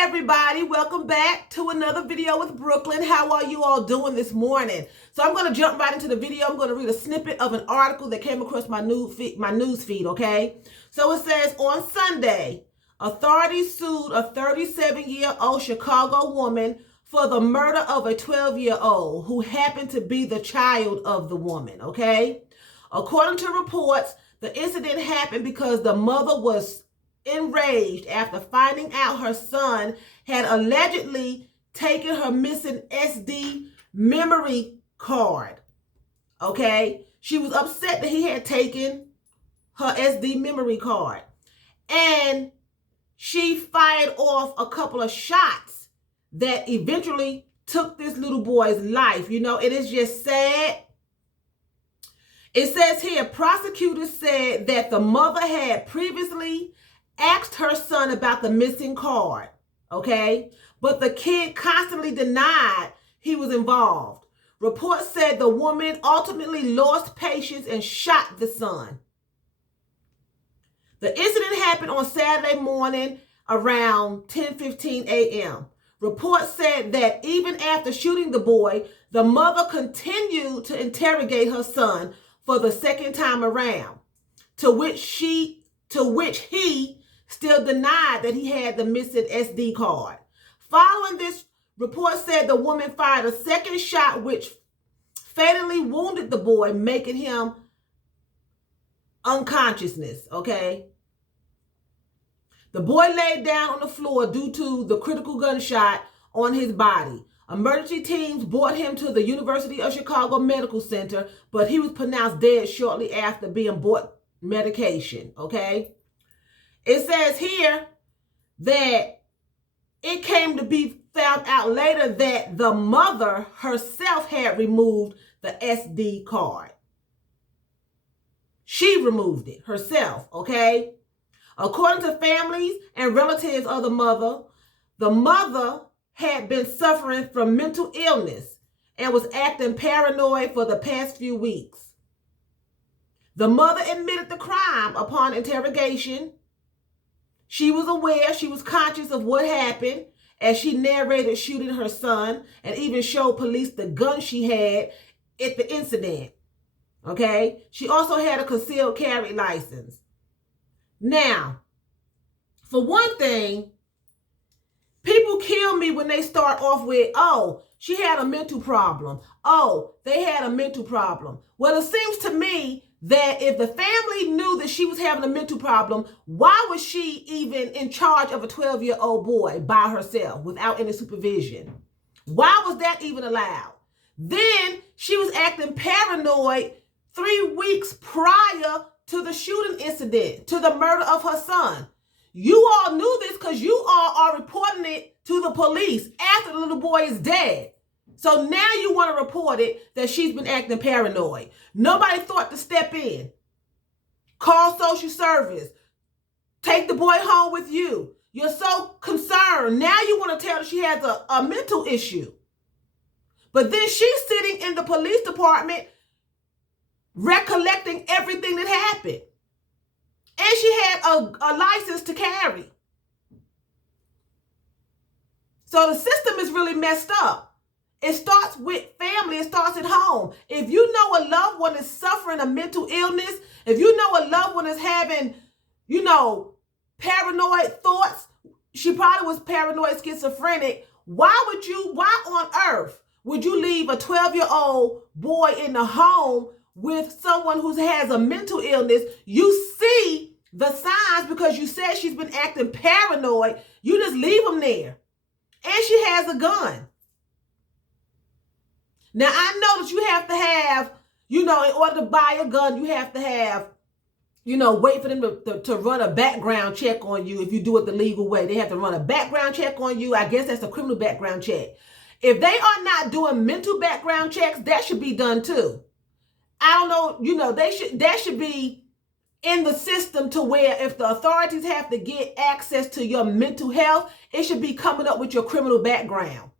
everybody, welcome back to another video with Brooklyn. How are you all doing this morning? So I'm going to jump right into the video. I'm going to read a snippet of an article that came across my news feed, okay? So it says, on Sunday, authorities sued a 37-year-old Chicago woman for the murder of a 12-year-old who happened to be the child of the woman, okay? According to reports, the incident happened because the mother was enraged after finding out her son had allegedly taken her missing SD memory card. Okay? She was upset that he had taken her SD memory card. And she fired off a couple of shots that eventually took this little boy's life. You know, it is just sad. It says here, prosecutors said that the mother had previously asked her son about the missing card, okay? But the kid constantly denied he was involved. Reports said the woman ultimately lost patience and shot the son. The incident happened on Saturday morning around 10:15 a.m. Reports said that even after shooting the boy, the mother continued to interrogate her son for the second time around, to which he still denied that he had the missing SD card. Following this, report said the woman fired a second shot which fatally wounded the boy, making him unconsciousness, okay? The boy laid down on the floor due to the critical gunshot on his body. Emergency teams brought him to the University of Chicago Medical Center, but he was pronounced dead shortly after being brought medication, okay? It says here that it came to be found out later that the mother herself had removed the SD card. She removed it herself, okay? According to families and relatives of the mother had been suffering from mental illness and was acting paranoid for the past few weeks. The mother admitted the crime upon interrogation. She was aware, she was conscious of what happened as she narrated shooting her son and even showed police the gun she had at the incident. Okay? She also had a concealed carry license. Now, for one thing, people kill me when they start off with, oh, she had a mental problem. Oh, they had a mental problem. Well, it seems to me that if the family knew that she was having a mental problem, why was she even in charge of a 12-year-old boy by herself without any supervision? Why was that even allowed? Then she was acting paranoid 3 weeks prior to the shooting incident, to the murder of her son. You all knew this because you all are reporting it to the police after the little boy is dead. So now you want to report it that she's been acting paranoid. Nobody thought to step in. Call social service. Take the boy home with you. You're so concerned. Now you want to tell her she has a mental issue. But then she's sitting in the police department recollecting everything that happened. And she had a license to carry. So the system is really messed up. It starts with family. It starts at home. If you know a loved one is suffering a mental illness, if you know a loved one is having, paranoid thoughts, she probably was paranoid schizophrenic. Why on earth would you leave a 12-year-old boy in the home with someone who has a mental illness? You see the signs because you said she's been acting paranoid. You just leave them there. And she has a gun. Now, I know that you have to have, in order to buy a gun, you have to have, wait for them to run a background check on you if you do it the legal way. They have to run a background check on you. I guess that's a criminal background check. If they are not doing mental background checks, that should be done too. I don't know, that should be in the system to where if the authorities have to get access to your mental health, it should be coming up with your criminal background.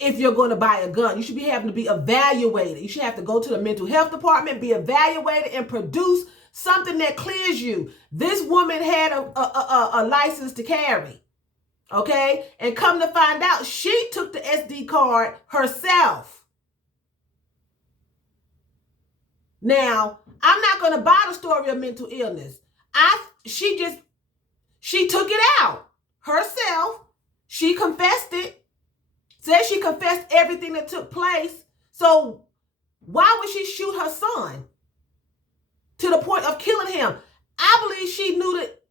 If you're going to buy a gun, you should be having to be evaluated. You should have to go to the mental health department, be evaluated, and produce something that clears you. This woman had a license to carry. Okay? And come to find out, she took the SD card herself. Now, I'm not going to buy the story of mental illness. She took it out herself. She confessed it. Said she confessed everything that took place. So why would she shoot her son to the point of killing him? I believe she knew that.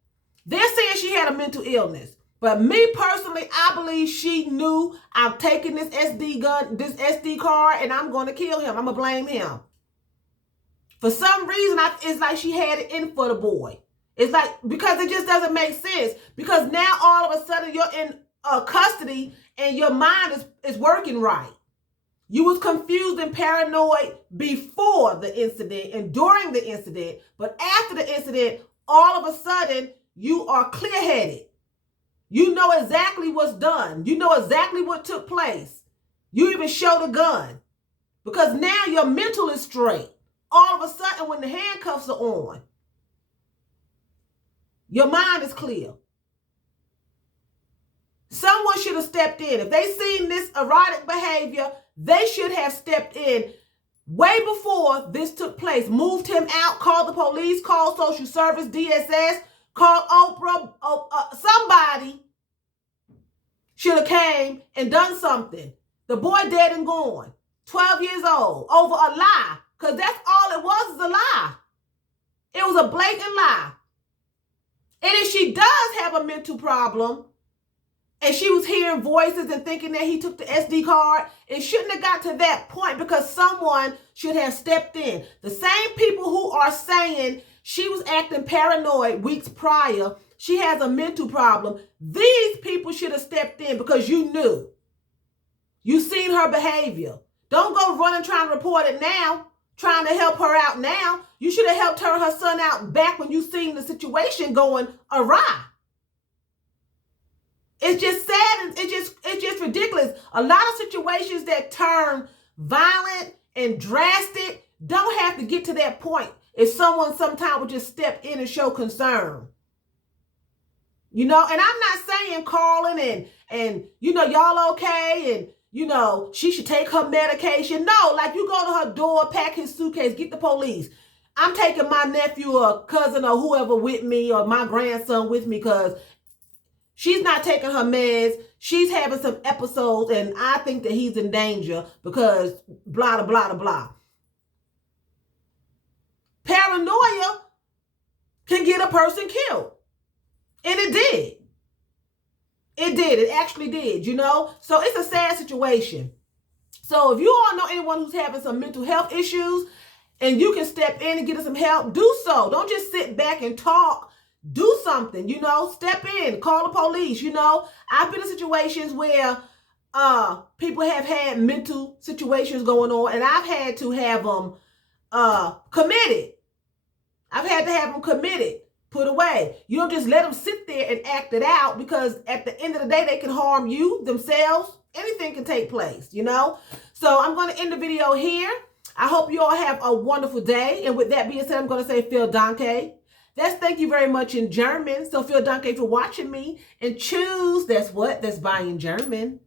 They're saying she had a mental illness. But me personally, I believe she knew, I'm taking this SD card, and I'm going to kill him. I'm going to blame him. For some reason, it's like she had it in for the boy. It's like, because it just doesn't make sense. Because now all of a sudden you're in custody and your mind is working right. You was confused and paranoid before the incident and during the incident. But after the incident, all of a sudden, you are clear-headed. You know exactly what's done. You know exactly what took place. You even show the gun. Because now your mental is straight. All of a sudden, when the handcuffs are on, your mind is clear. Someone should have stepped in. If they seen this erratic behavior, they should have stepped in way before this took place. Moved him out, called the police, called social service, DSS, called Oprah. Somebody should have came and done something. The boy dead and gone. 12 years old. Over a lie. Because that's all it was, is a lie. It was a blatant lie. And if she does have a mental problem, and she was hearing voices and thinking that he took the SD card, it shouldn't have got to that point, because someone should have stepped in. The same people who are saying she was acting paranoid weeks prior, she has a mental problem, these people should have stepped in, because you knew. You seen her behavior. Don't go running trying to report it now, trying to help her out now. You should have helped her and her son out back when you seen the situation going awry. It's just sad, and it's just ridiculous. A lot of situations that turn violent and drastic don't have to get to that point if someone sometime would just step in and show concern. You know, and I'm not saying calling and you know, y'all okay, and you know, she should take her medication. No, like, you go to her door, pack his suitcase, get the police. I'm taking my nephew or cousin or whoever with me, or my grandson with me, because she's not taking her meds. She's having some episodes, and I think that he's in danger because blah, blah, blah, blah. Paranoia can get a person killed. And it did. It did. It actually did, you know? So it's a sad situation. So if you all know anyone who's having some mental health issues and you can step in and get some help, do so. Don't just sit back and talk. Do something, you know? Step in. Call the police, you know? I've been in situations where people have had mental situations going on, and I've had to have them committed. I've had to have them committed. Put away. You don't just let them sit there and act it out, because at the end of the day, they can harm you, themselves. Anything can take place, you know? So I'm going to end the video here. I hope you all have a wonderful day. And with that being said, I'm going to say vielen Dank. That's thank you very much in German. So vielen Dank for watching me. And choose, that's what? That's buying German.